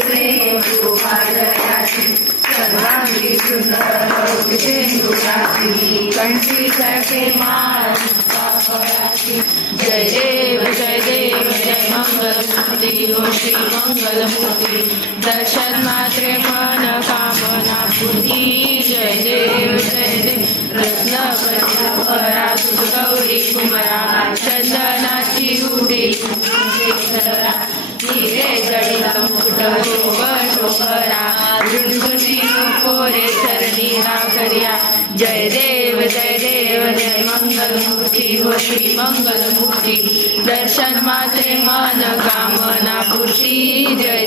प्रेम रूपादयाची सर्वांगी सुंदर कंठी सखे माळ फळाची जय देव जय मंगलमूर्ती हो श्री मंगलमूर्ती दर्शन मात्रे मन कामना पूर्ती जय देव रत्न परा गौरी कुमरा चंदनाची उडी हिरे जडित मुकुट शोभरा झुणझुणी कोरे चरणी राखरिया जय देव जय मंगलमूर्ती हो श्री मंगलमूर्ती दर्शन मात्रे मन कामना पूर्ती जय